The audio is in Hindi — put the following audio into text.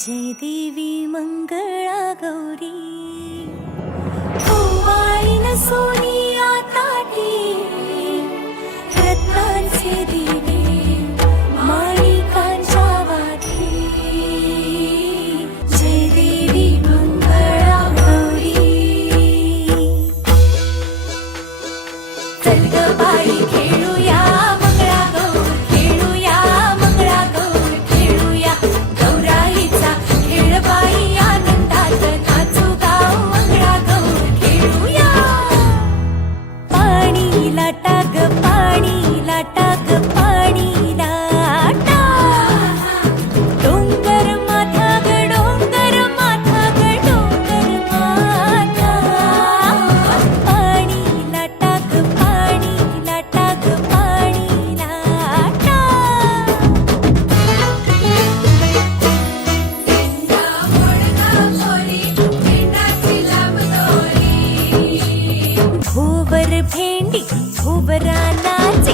जय देवी मंगला गौरी। भोवर भेंडी भोवरा नाचे